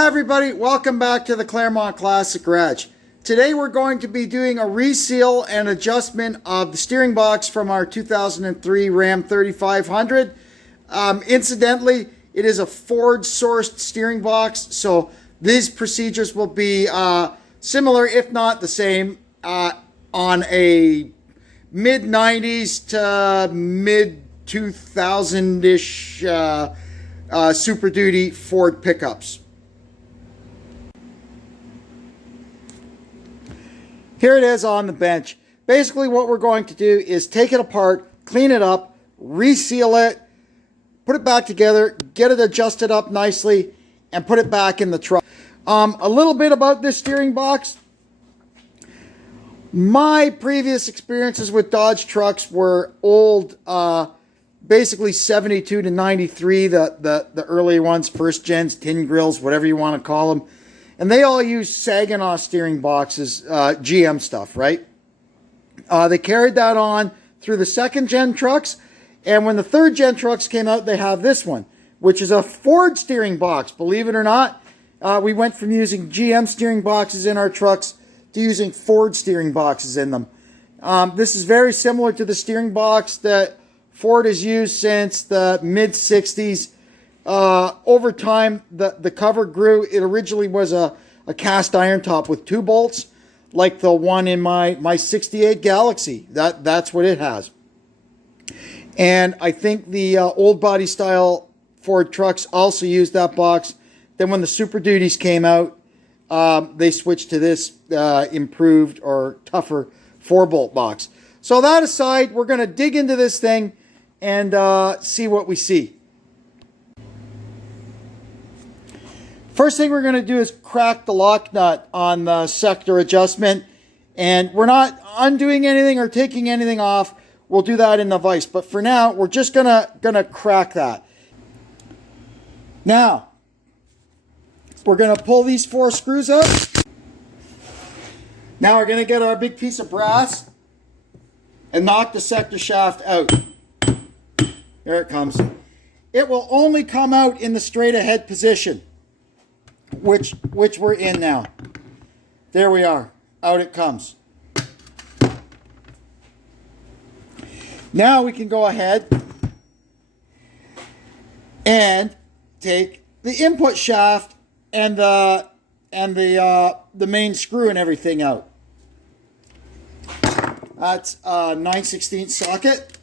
Hi everybody, welcome back to the Claremont Classic Garage. Today we're going to be doing a reseal and adjustment of the steering box from our 2003 Ram 3500. Incidentally, it is a Ford sourced steering box, so these procedures will be similar if not the same on a mid 90s to mid 2000-ish Super Duty Ford pickups. Here it is on the bench. Basically what we're going to do is take it apart, clean it up, reseal it, put it back together, get it adjusted up nicely, and put it back in the truck. A little bit about this steering box. My previous experiences with Dodge trucks were old, basically 72 to 93, the earlier ones, first gens, tin grills, whatever you want to call them. And they all use Saginaw steering boxes, GM stuff, right? They carried that on through the second gen trucks. And when the third gen trucks came out, they have this one, which is a Ford steering box. Believe it or not, we went from using GM steering boxes in our trucks to using Ford steering boxes in them. This is very similar to the steering box that Ford has used since the mid-60s. Over time, the cover grew. It originally was a cast iron top with 2 bolts, like the one in my 68 Galaxy. That's what it has. And I think the old body style Ford trucks also used that box. Then when the Super Duties came out, they switched to this improved or tougher 4-bolt box. So that aside, we're going to dig into this thing and see what we see. First thing we're going to do is crack the lock nut on the sector adjustment. And we're not undoing anything or taking anything off. We'll do that in the vise. But for now, we're just gonna crack that. Now, we're going to pull these 4 screws out. Now we're going to get our big piece of brass and knock the sector shaft out. There it comes. It will only come out in the straight ahead position, which we're in now. There we are. Out it comes. Now we can go ahead and take the input shaft and the main screw and everything out. That's a 9/16 socket.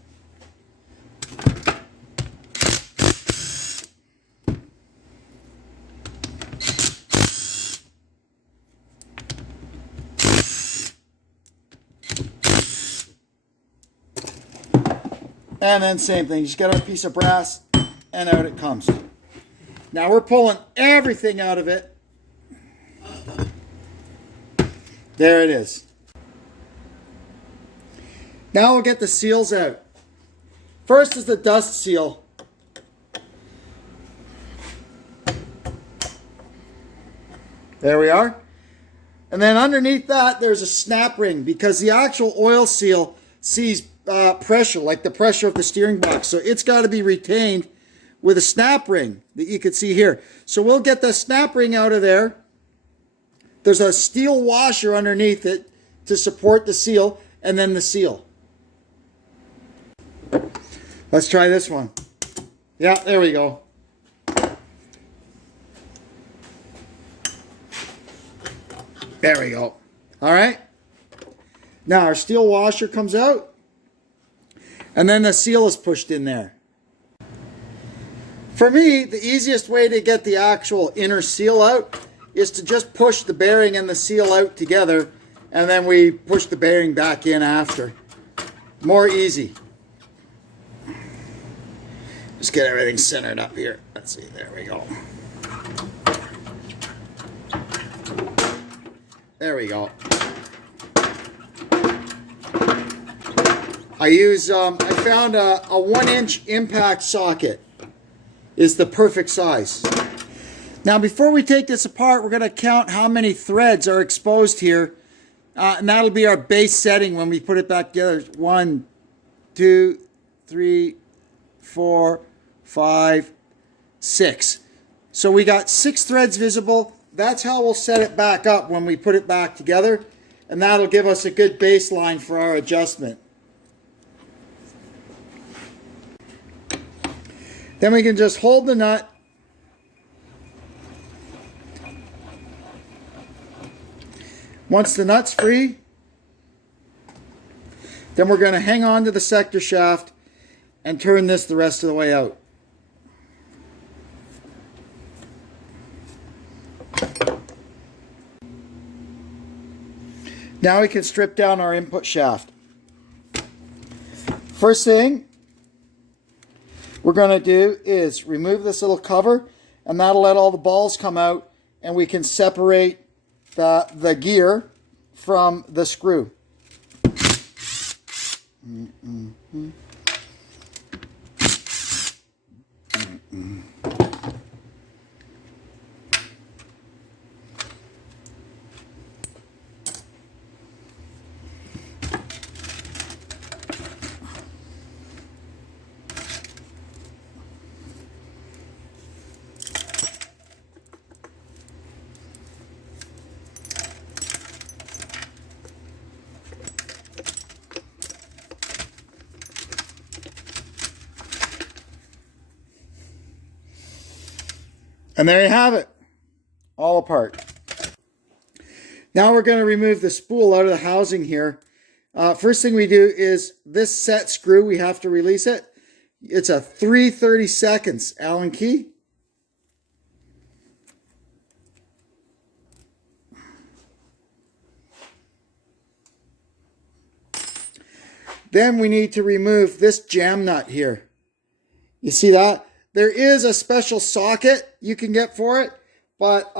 And then same thing, just get a piece of brass and out it comes. Now we're pulling everything out of it. There it is. Now we'll get the seals out. First is the dust seal. There we are. And then underneath that there's a snap ring because the actual oil seal sees pressure, like the pressure of the steering box. So it's got to be retained with a snap ring that you can see here. So we'll get the snap ring out of there. There's a steel washer underneath it to support the seal, and then the seal. Let's try this one. Yeah, there we go. There we go. All right. Now our steel washer comes out, and then the seal is pushed in there. For me, the easiest way to get the actual inner seal out is to just push the bearing and the seal out together, and then we push the bearing back in after. More easy. Just get everything centered up here. Let's see, there we go. There we go. I found a 1-inch impact socket is the perfect size. Now before we take this apart, we're going to count how many threads are exposed here. And that'll be our base setting when we put it back together. 1, 2, 3, 4, 5, 6. So we got 6 threads visible. That's how we'll set it back up when we put it back together. And that'll give us a good baseline for our adjustment. Then we can just hold the nut. Once the nut's free, then we're going to hang on to the sector shaft and turn this the rest of the way out. Now we can strip down our input shaft. First thing we're going to do is remove this little cover, and that'll let all the balls come out, and we can separate the gear from the screw. And there you have it, all apart. Now we're going to remove the spool out of the housing here. First thing we do is this set screw, we have to release it. It's a 3/32 Allen key. Then we need to remove this jam nut here. You see that? There is a special socket you can get for it, but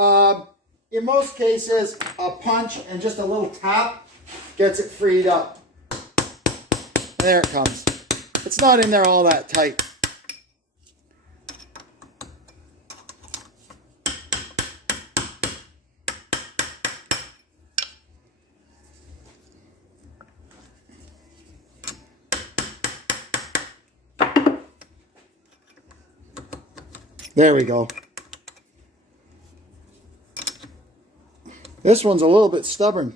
in most cases, a punch and just a little tap gets it freed up. There it comes. It's not in there all that tight. There we go. This one's a little bit stubborn.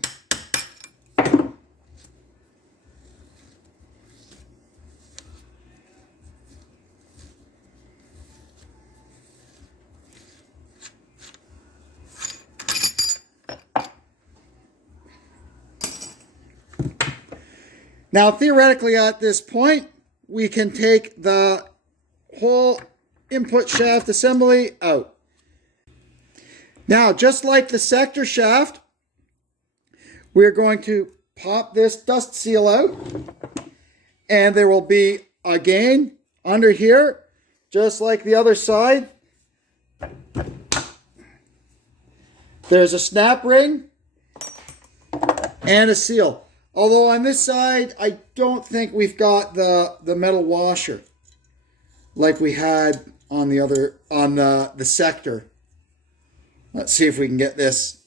Now, theoretically, at this point, we can take the whole input shaft assembly out. Now, just like the sector shaft, we're going to pop this dust seal out, and there will be, again, under here, just like the other side, there's a snap ring and a seal. Although on this side, I don't think we've got the metal washer like we had on the other, on the sector. Let's see if we can get this.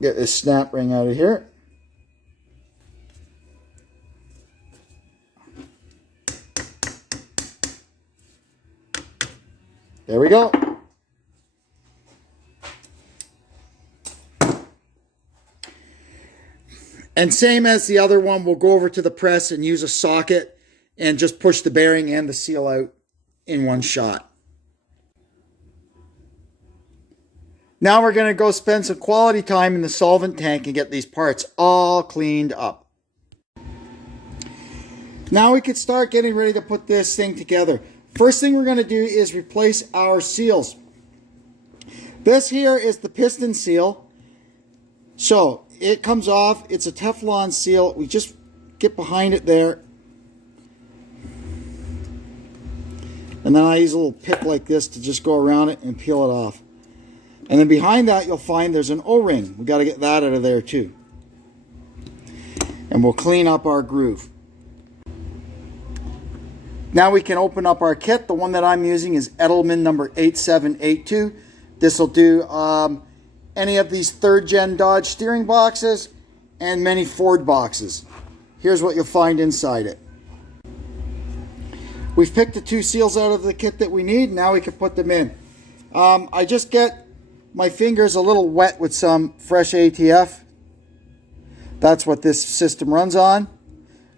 Get this snap ring out of here. There we go. And same as the other one, we'll go over to the press and use a socket and just push the bearing and the seal out in one shot. Now we're going to go spend some quality time in the solvent tank and get these parts all cleaned up. Now we can start getting ready to put this thing together. First thing we're going to do is replace our seals. This here is the piston seal. So it comes off. It's a Teflon seal. We just get behind it there. And then I use a little pick like this to just go around it and peel it off. And then behind that you'll find there's an O-ring. We got to get that out of there too. And we'll clean up our groove. Now we can open up our kit. The one that I'm using is Edelman number 8782. This will do any of these 3rd gen Dodge steering boxes and many Ford boxes. here's what you'll find inside it. We've picked the 2 seals out of the kit that we need. Now we can put them in. I just get my fingers a little wet with some fresh ATF. That's what this system runs on.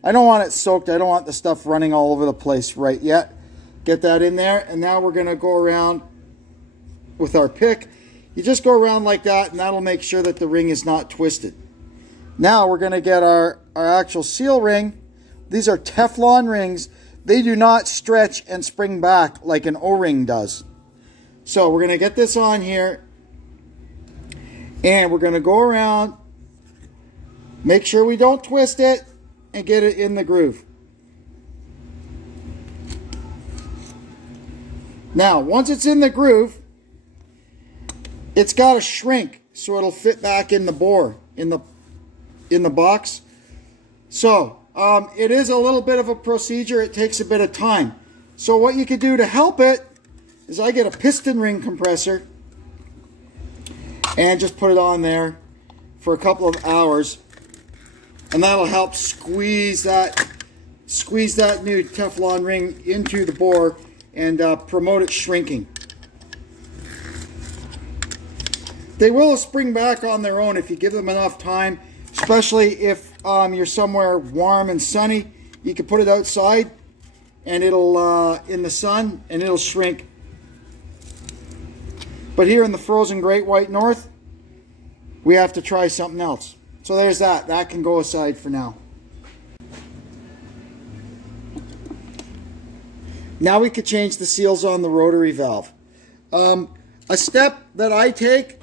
I don't want it soaked. I don't want the stuff running all over the place right yet. Get that in there, and now we're going to go around with our pick. You just go around like that, and that'll make sure that the ring is not twisted. Now we're going to get our actual seal ring. These are Teflon rings. They do not stretch and spring back like an O-ring does. So we're going to get this on here, and we're going to go around, make sure we don't twist it, and get it in the groove. Now, once it's in the groove, it's got to shrink so it'll fit back in the bore, in the box. So, it is a little bit of a procedure. It takes a bit of time. So what you could do to help it is I get a piston ring compressor and just put it on there for a couple of hours, and that'll help squeeze that new Teflon ring into the bore and promote its shrinking. They will spring back on their own if you give them enough time, especially if you're somewhere warm and sunny. You can put it outside and it'll in the sun, and it'll shrink. But here in the frozen Great White North, we have to try something else. So there's that. That can go aside for now. Now we could change the seals on the rotary valve. A step that I take,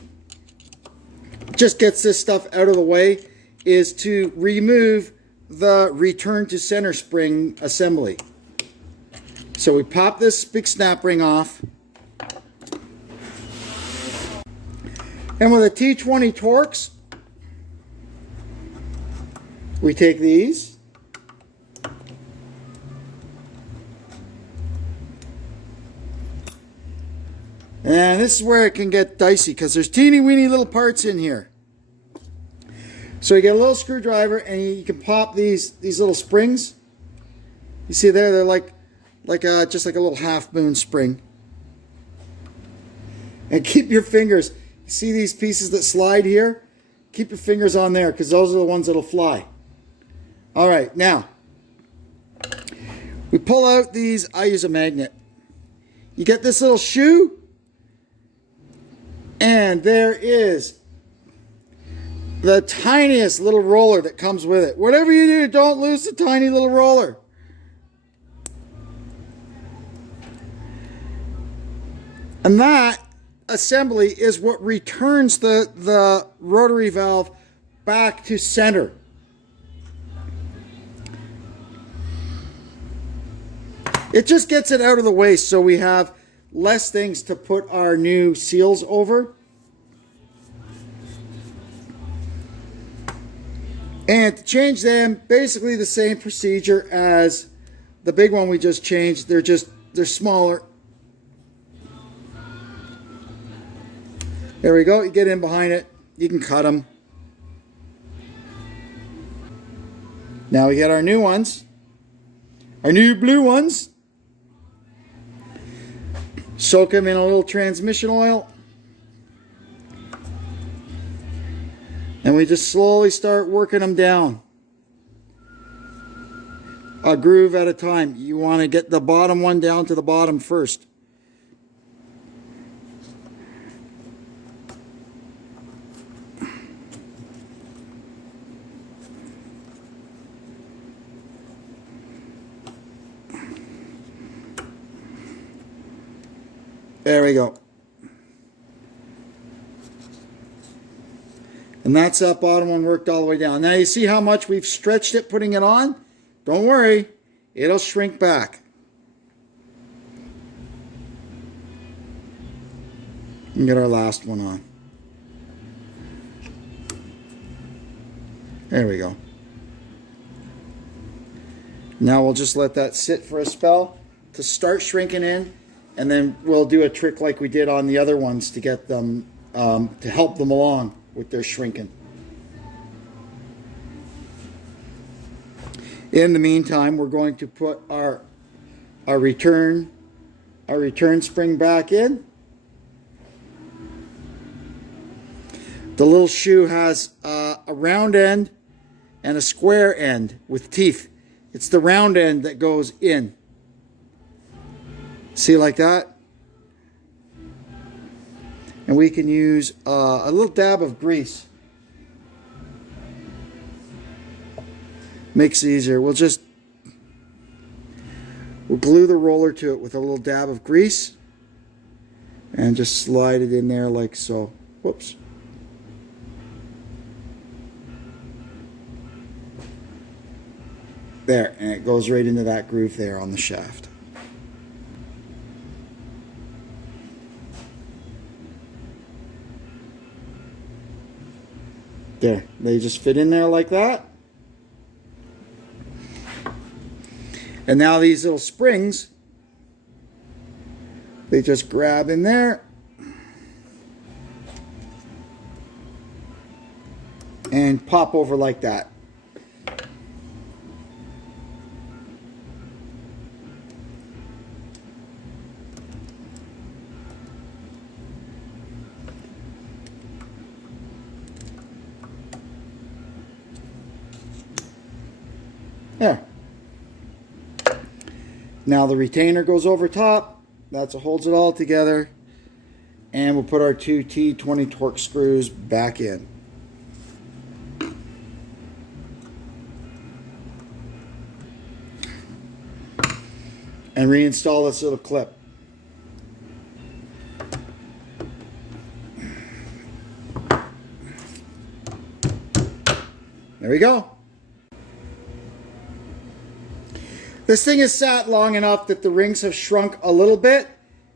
just gets this stuff out of the way, is to remove the return to center spring assembly. So we pop this big snap ring off. And with a T20 Torx, we take these, and this is where it can get dicey because there's teeny weeny little parts in here. So you get a little screwdriver and you can pop these little springs. You see there, they're just like a little half moon spring. And keep your fingers. See these pieces that slide here? Keep your fingers on there because those are the ones that'll fly. All right, now we pull out these. I use a magnet. You get this little shoe, and there is the tiniest little roller that comes with it. Whatever you do, don't lose the tiny little roller. And that assembly is what returns the rotary valve back to center. It just gets it out of the way so we have less things to put our new seals over. And to change them, basically the same procedure as the big one we just changed. They're smaller. There we go. You get in behind it. You can cut them. Now we get our new ones. Our new blue ones. Soak them in a little transmission oil. And we just slowly start working them down. A groove at a time. You want to get the bottom one down to the bottom first. There we go. And that's that bottom one worked all the way down. Now you see how much we've stretched it putting it on? Don't worry, it'll shrink back. And get our last one on. There we go. Now we'll just let that sit for a spell to start shrinking in, and then we'll do a trick like we did on the other ones to get them, to help them along with their shrinking. In the meantime, we're going to put our return spring back in. The little shoe has a round end and a square end with teeth. It's the round end that goes in. See, like that? And we can use a little dab of grease. Makes it easier. We'll glue the roller to it with a little dab of grease and just slide it in there like so. Whoops. There, and it goes right into that groove there on the shaft. There, they just fit in there like that. And now these little springs, they just grab in there and pop over like that. There. Now the retainer goes over top. That's what holds it all together. And we'll put our two T20 Torx screws back in. And reinstall this little clip. There we go. This thing is sat long enough that the rings have shrunk a little bit,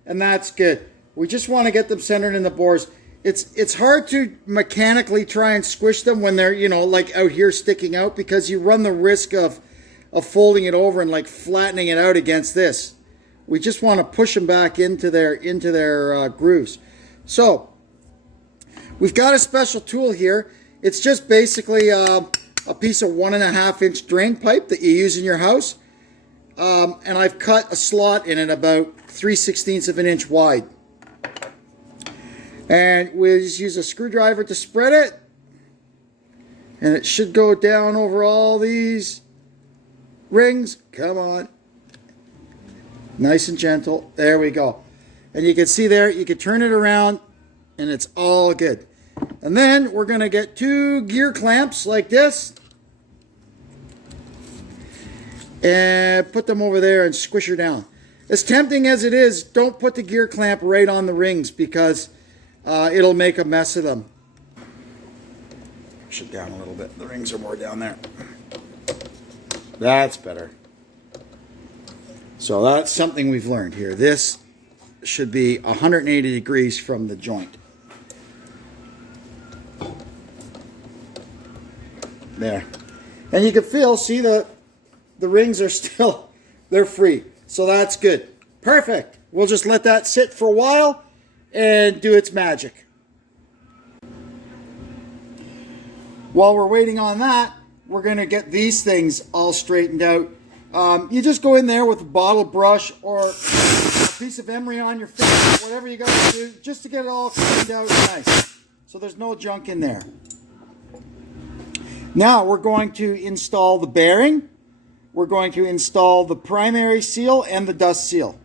and that's good. We just want to get them centered in the bores. It's hard to mechanically try and squish them when they're, you know, like out here sticking out, because you run the risk of folding it over and like flattening it out against this. We just want to push them back into their grooves. So we've got a special tool here. It's just basically a piece of 1.5 inch drain pipe that you use in your house. And I've cut a slot in it about 3/16 of an inch wide. And we'll just use a screwdriver to spread it. And it should go down over all these rings. Come on. Nice and gentle. There we go. And you can see there, you can turn it around and it's all good. And then we're going to get 2 gear clamps like this. And put them over there and squish her down. As tempting as it is, don't put the gear clamp right on the rings, because it'll make a mess of them. Push it down a little bit. The rings are more down there. That's better. So that's something we've learned here. This should be 180 degrees from the joint. There. And you can feel, see the rings are still, they're free. So that's good. Perfect. We'll just let that sit for a while and do its magic. While we're waiting on that, we're going to get these things all straightened out. You just go in there with a bottle brush or a piece of emery on your finger, whatever you got to do, just to get it all cleaned out nice. So there's no junk in there. Now we're going to install the bearing. We're going to install the primary seal and the dust seal.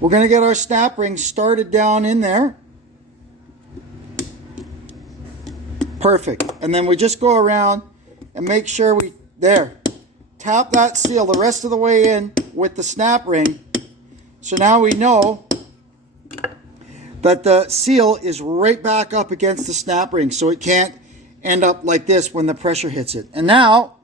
We're going to get our snap ring started down in there. Perfect. And then we just go around and make sure we, there, tap that seal the rest of the way in with the snap ring. So now we know that the seal is right back up against the snap ring, so it can't end up like this when the pressure hits it. And now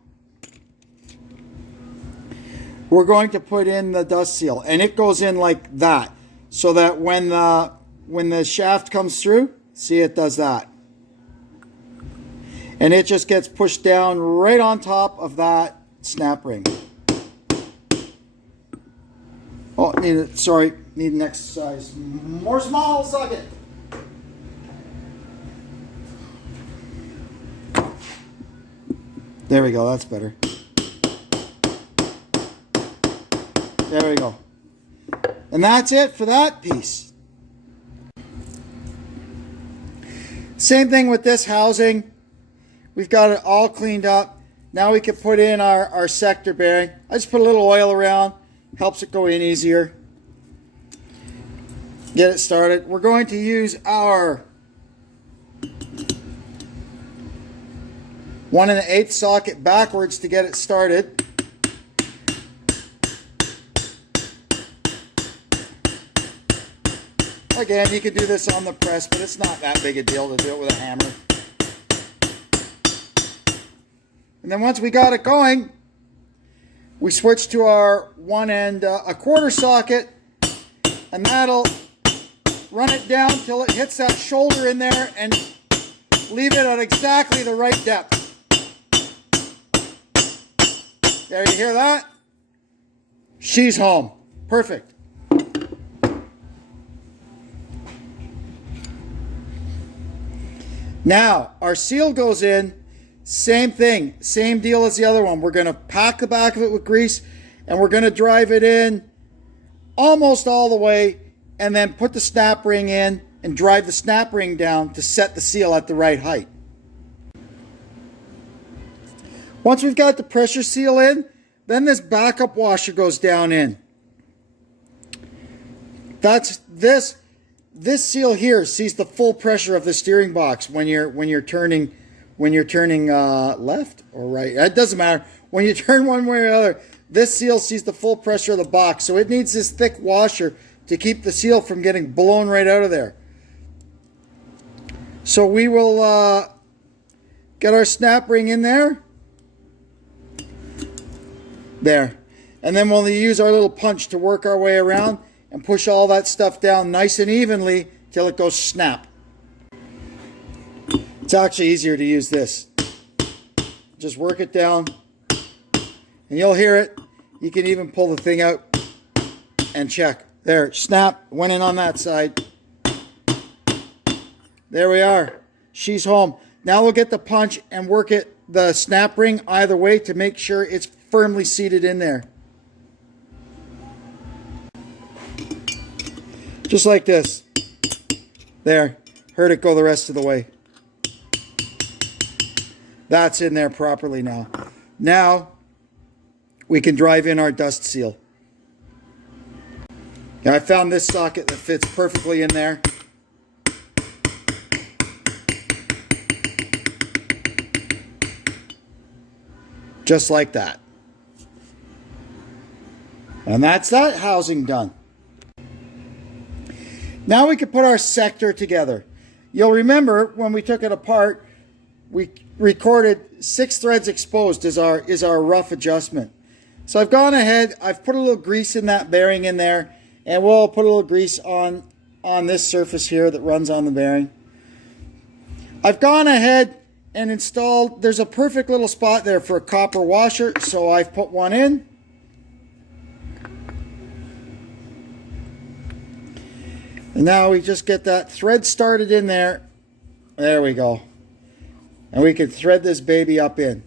we're going to put in the dust seal, and it goes in like that, so that when the shaft comes through, see, it does that. And it just gets pushed down right on top of that snap ring. Oh, sorry. need an exercise. More small socket. There we go, that's better. There we go. And that's it for that piece. Same thing with this housing. We've got it all cleaned up. Now we can put in our sector bearing. I just put a little oil around. Helps it go in easier. Get it started. We're going to use our 1 1/8 socket backwards to get it started. Again, you can do this on the press, but it's not that big a deal to do it with a hammer. And then once we got it going, we switch to our 1 1/4 socket, and that'll run it down till it hits that shoulder in there and leave it at exactly the right depth. There, you hear that? She's home. Perfect. Now, our seal goes in. Same thing. Same deal as the other one. We're going to pack the back of it with grease, and we're going to drive it in almost all the way, and then put the snap ring in and drive the snap ring down to set the seal at the right height. Once we've got the pressure seal in, then this backup washer goes down in. That's this seal here sees the full pressure of the steering box when you're turning left or right. It doesn't matter. When you turn one way or the other, this seal sees the full pressure of the box. So it needs this thick washer to keep the seal from getting blown right out of there. So we will get our snap ring in there. There. And then we'll use our little punch to work our way around and push all that stuff down nice and evenly till it goes snap. It's actually easier to use this. Just work it down and you'll hear it. You can even pull the thing out and check. There, snap, went in on that side. There we are. She's home. Now we'll get the punch and work it, the snap ring either way to make sure it's firmly seated in there. Just like this. There. Heard it go the rest of the way. That's in there properly now. Now we can drive in our dust seal. Now I found this socket that fits perfectly in there. Just like that. And that's that housing done. Now we can put our sector together. You'll remember when we took it apart, we recorded 6 threads exposed is our rough adjustment. So I've gone ahead, I've put a little grease in that bearing in there, and we'll put a little grease on this surface here that runs on the bearing. I've gone ahead and installed, there's a perfect little spot there for a copper washer, so I've put one in. And now we just get that thread started in there. There we go. And we can thread this baby up in.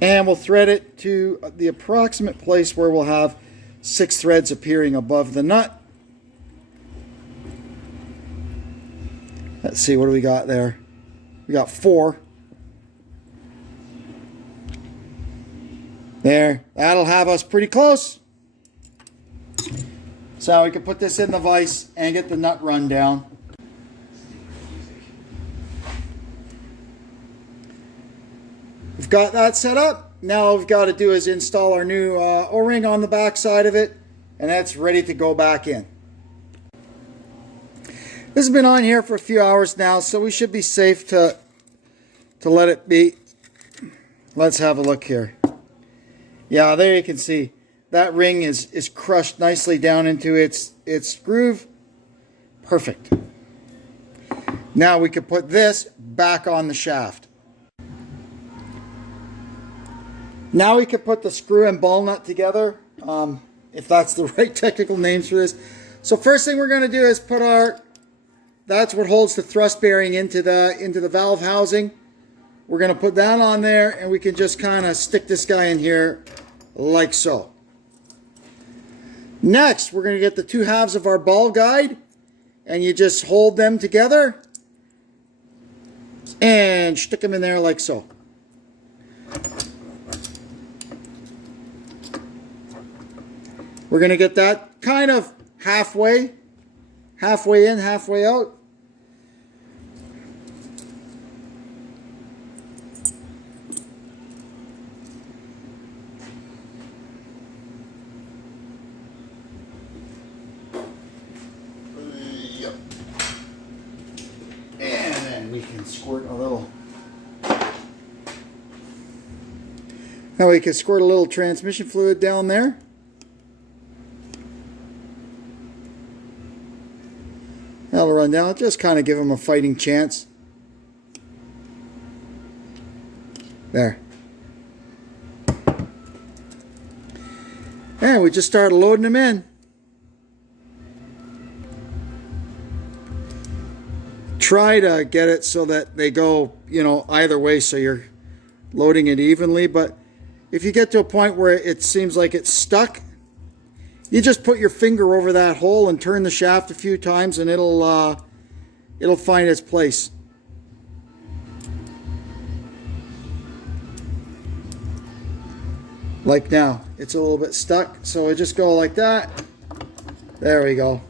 And we'll thread it to the approximate place where we'll have 6 threads appearing above the nut. Let's see, what do we got there? We got 4. There, that'll have us pretty close. So we can put this in the vise and get the nut run down. We've got that set up. Now all we've got to do is install our new O-ring on the back side of it, and that's ready to go back in. This has been on here for a few hours now, so we should be safe to let it be. Let's have a look here. Yeah, there you can see that ring is crushed nicely down into its groove. Perfect. Now we can put this back on the shaft. Now we can put the screw and ball nut together if that's the right technical names for this. So first thing we're going to do is put that's what holds the thrust bearing into the valve housing. We're going to put that on there, and we can just kind of stick this guy in here like so. Next, we're going to get the two halves of our ball guide, and you just hold them together and stick them in there like so. We're going to get that kind of halfway in, halfway out. Yep. And then we can squirt a little. Now we can squirt a little transmission fluid down there. That'll run down, just kind of give them a fighting chance. There. And we just started loading them in. Try to get it so that they go, either way, so you're loading it evenly. But if you get to a point where it seems like it's stuck, you just put your finger over that hole and turn the shaft a few times, and it'll find its place. Like now, it's a little bit stuck, so I just go like that. There we go.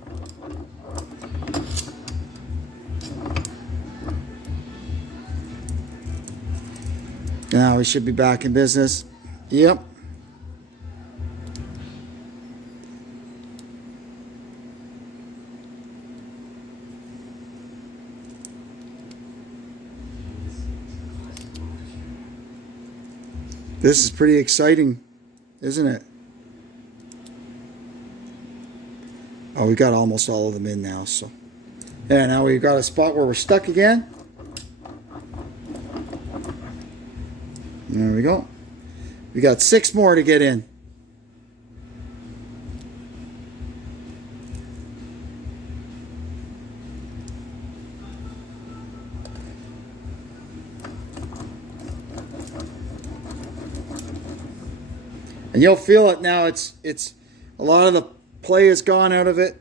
Now we should be back in business. Yep. This is pretty exciting, isn't it? Oh, we got almost all of them in now, so. Yeah, now we've got a spot where we're stuck again. There we go. We got 6 more to get in. And you'll feel it now. It's a lot of the play is gone out of it.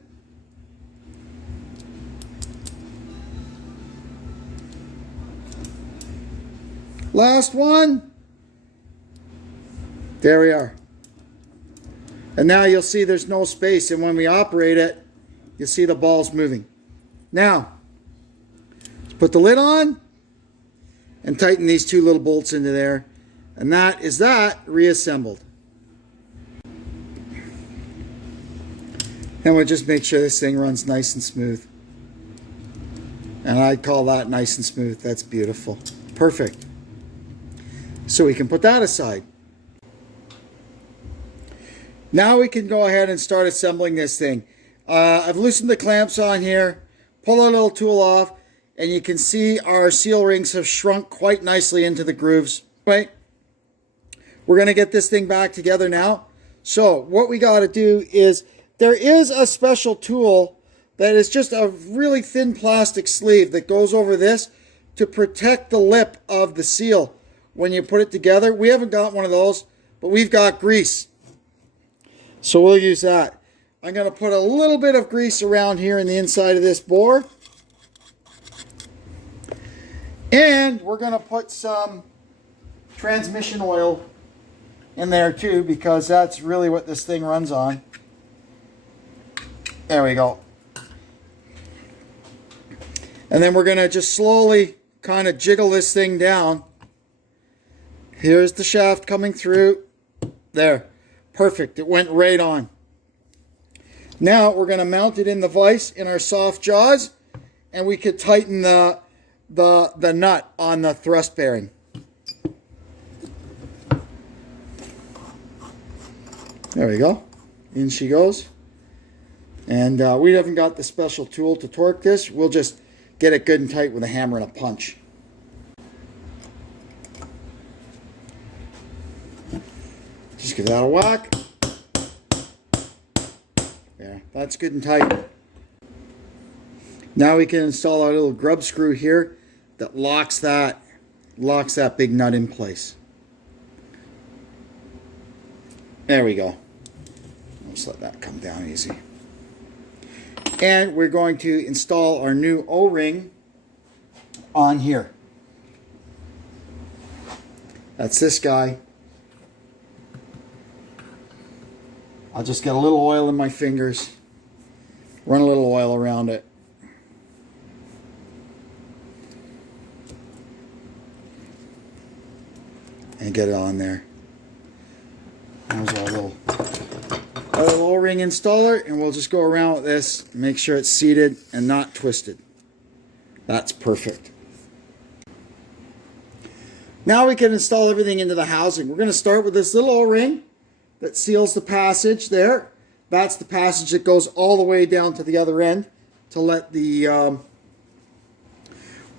Last one. There we are. And now you'll see there's no space, and when we operate it, you'll see the balls moving. Now, let's put the lid on and tighten these 2 little bolts into there. And that is that reassembled. And we'll just make sure this thing runs nice and smooth. And I call that nice and smooth. That's beautiful. Perfect. So we can put that aside. Now we can go ahead and start assembling this thing. I've loosened the clamps on here, pull a little tool off, and you can see our seal rings have shrunk quite nicely into the grooves. Right? We're going to get this thing back together now. So what we got to do is, there is a special tool that is just a really thin plastic sleeve that goes over this to protect the lip of the seal when you put it together. We haven't got one of those, but we've got grease. So we'll use that. I'm going to put a little bit of grease around here in the inside of this bore. And we're going to put some transmission oil in there too, because that's really what this thing runs on. There we go. And then we're going to just slowly kind of jiggle this thing down. Here's the shaft coming through. There. Perfect. It went right on. Now we're going to mount it in the vise in our soft jaws, and we could tighten the nut on the thrust bearing. There we go. In she goes. And we haven't got the special tool to torque this. We'll just get it good and tight with a hammer and a punch. Just give that a whack. That's good and tight. Now we can install our little grub screw here that locks that big nut in place. There we go. Just let that come down easy. And we're going to install our new O-ring on here. That's this guy. I'll just get a little oil in my fingers, run a little oil around it. And get it on there. There's our little O-ring installer, and we'll just go around with this and make sure it's seated and not twisted. That's perfect. Now we can install everything into the housing. We're going to start with this little O-ring that seals the passage there. That's the passage that goes all the way down to the other end to let the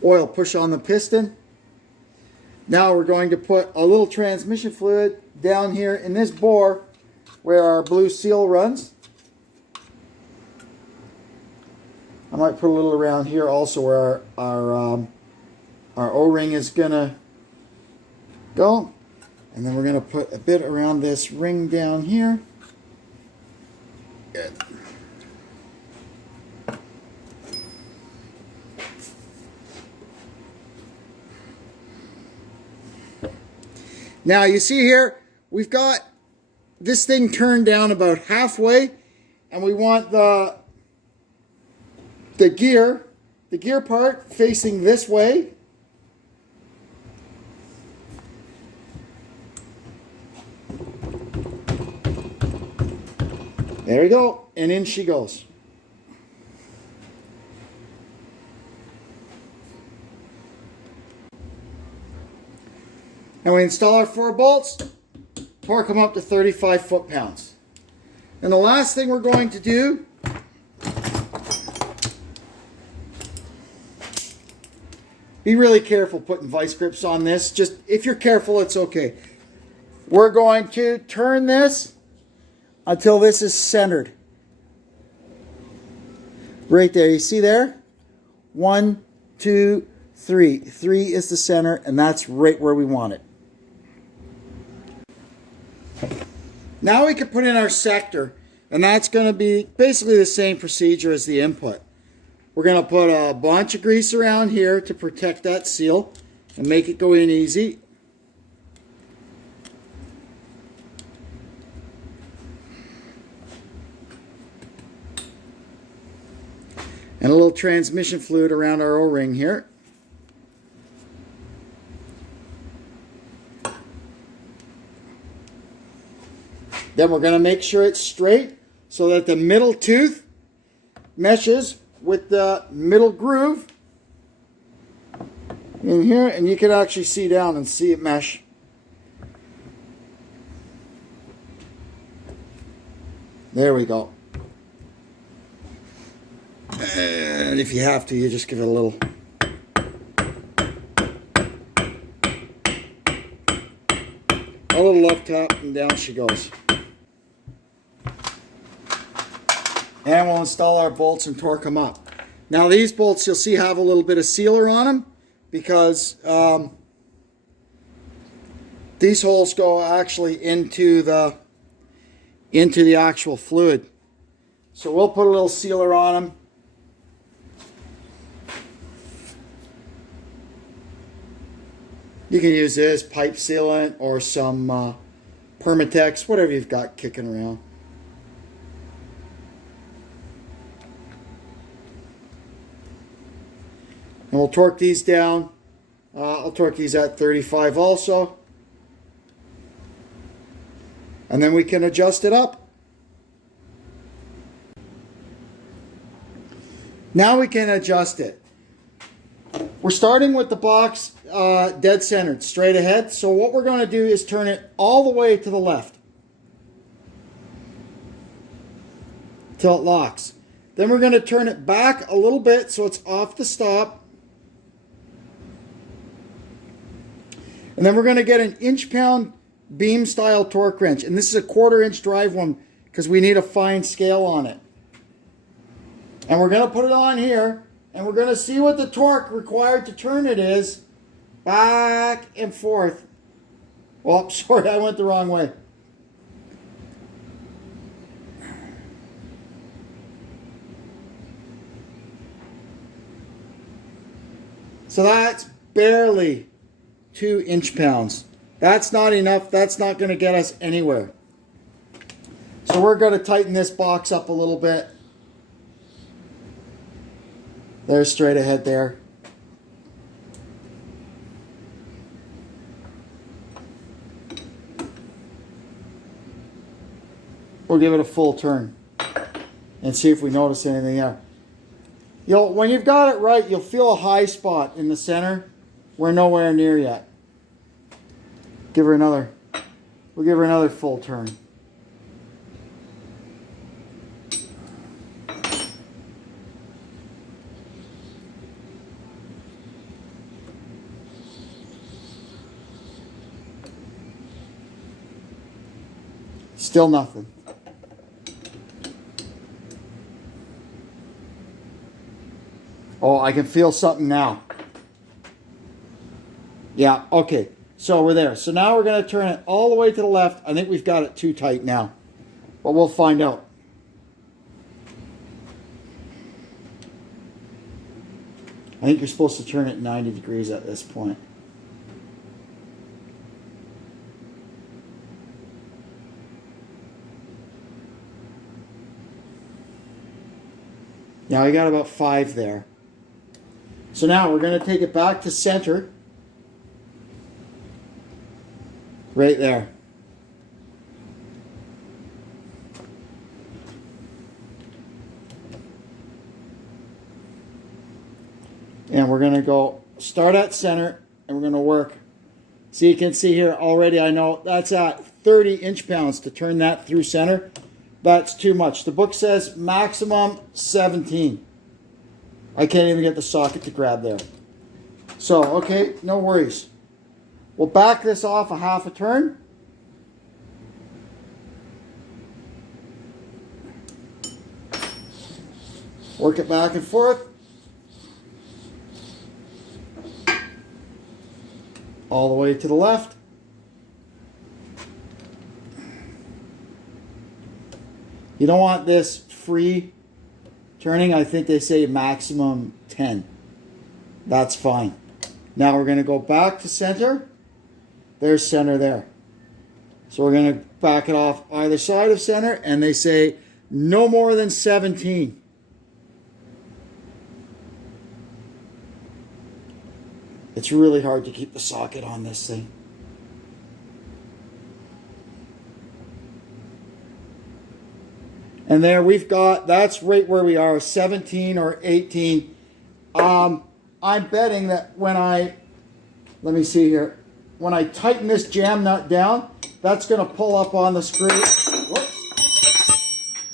oil push on the piston. Now we're going to put a little transmission fluid down here in this bore where our blue seal runs. I might put a little around here also where our O-ring is going to go. And then we're going to put a bit around this ring down here. Good. Now you see here, we've got this thing turned down about halfway, and we want the gear part facing this way. There we go, and in she goes. And we install our 4 bolts, torque them up to 35 foot-pounds. And the last thing we're going to do be really careful putting vice grips on this. Just if you're careful, it's okay. We're going to turn this until this is centered. Right there, you see there? 1, 2, 3. 3 is the center, and that's right where we want it. Now we can put in our sector, and that's going to be basically the same procedure as the input. We're going to put a bunch of grease around here to protect that seal and make it go in easy. And a little transmission fluid around our O-ring here. Then we're going to make sure it's straight so that the middle tooth meshes with the middle groove in here, and you can actually see down and see it mesh. There we go. And if you have to, you just give it a little love tap, and down she goes. And we'll install our bolts and torque them up. Now these bolts, you'll see, have a little bit of sealer on them because these holes go actually into the actual fluid. So we'll put a little sealer on them. You can use this pipe sealant or some Permatex, whatever you've got kicking around. And we'll torque these down. I'll torque these at 35 also. And then we can adjust it up. Now we can adjust it. We're starting with the box dead centered, straight ahead. So what we're going to do is turn it all the way to the left till it locks. Then we're going to turn it back a little bit so it's off the stop. And then we're going to get an inch-pound beam style torque wrench. And this is a 1/4 inch drive one because we need a fine scale on it. And we're going to put it on here, and we're going to see what the torque required to turn it is. Back and forth. Well, sorry, I went the wrong way. So that's barely 2 inch-pounds. That's not enough. That's not going to get us anywhere. So we're going to tighten this box up a little bit. There's straight ahead there. We'll give it a full turn and see if we notice anything there. When you've got it right, you'll feel a high spot in the center. We're nowhere near yet. We'll give her another full turn. Still nothing. Oh, I can feel something now. Yeah, okay. So we're there. So now we're going to turn it all the way to the left. I think we've got it too tight now. But we'll find out. I think you're supposed to turn it 90 degrees at this point. Now I got about 5 there. So now we're going to take it back to center. Right there. And we're going to go start at center and we're going to work. So you can see here already, I know that's at 30 inch-pounds to turn that through center. That's too much. The book says maximum 17. I can't even get the socket to grab there. So, okay, no worries. We'll back this off a half a turn. Work it back and forth. All the way to the left. You don't want this free turning. I think they say maximum 10. That's fine. Now we're going to go back to center. There's center there. So we're going to back it off either side of center, and they say no more than 17. It's really hard to keep the socket on this thing. And there we've got, that's right where we are, 17 or 18. I'm betting that when let me see here, when I tighten this jam nut down, that's going to pull up on the screw. Whoops.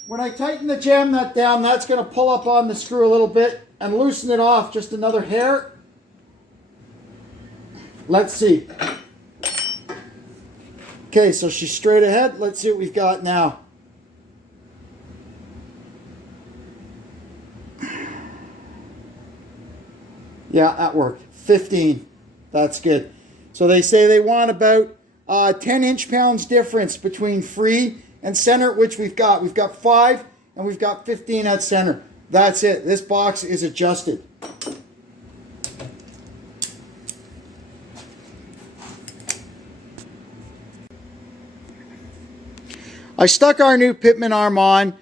When I tighten the jam nut down, that's going to pull up on the screw a little bit and loosen it off just another hair. Let's see. Okay, so she's straight ahead. Let's see what we've got now. Yeah, that worked. 15. That's good. So they say they want about 10 inch-pounds difference between free and center, which we've got. We've got 5 and we've got 15 at center. That's it. This box is adjusted. I stuck our new pitman arm on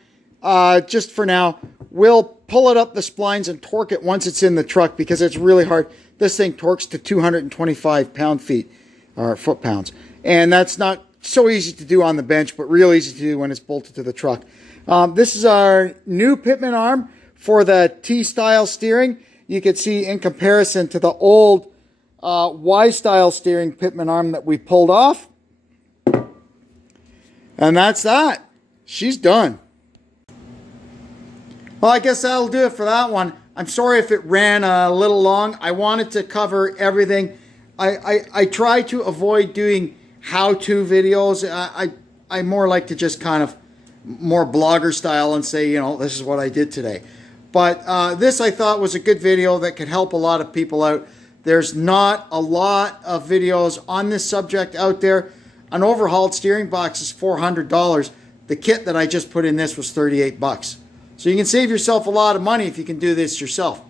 just for now. We'll pull it up the splines and torque it once it's in the truck because it's really hard. This thing torques to 225 pound-feet or foot-pounds. And that's not so easy to do on the bench, but real easy to do when it's bolted to the truck. This is our new pitman arm for the T-style steering. You can see in comparison to the old Y-style steering pitman arm that we pulled off. And that's that. She's done. Well, I guess that'll do it for that one. I'm sorry if it ran a little long. I wanted to cover everything. I try to avoid doing how-to videos. I more like to just kind of more blogger style and say, you know, this is what I did today. But this I thought was a good video that could help a lot of people out. There's not a lot of videos on this subject out there. An overhauled steering box is $400. The kit that I just put in this was 38 bucks. So you can save yourself a lot of money if you can do this yourself.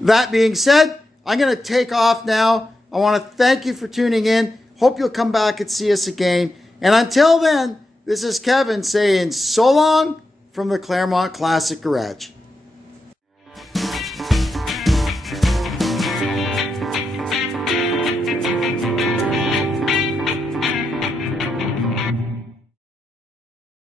That being said, I'm going to take off now. I want to thank you for tuning in. Hope you'll come back and see us again. And until then, this is Kevin saying so long from the Claremont Classic Garage.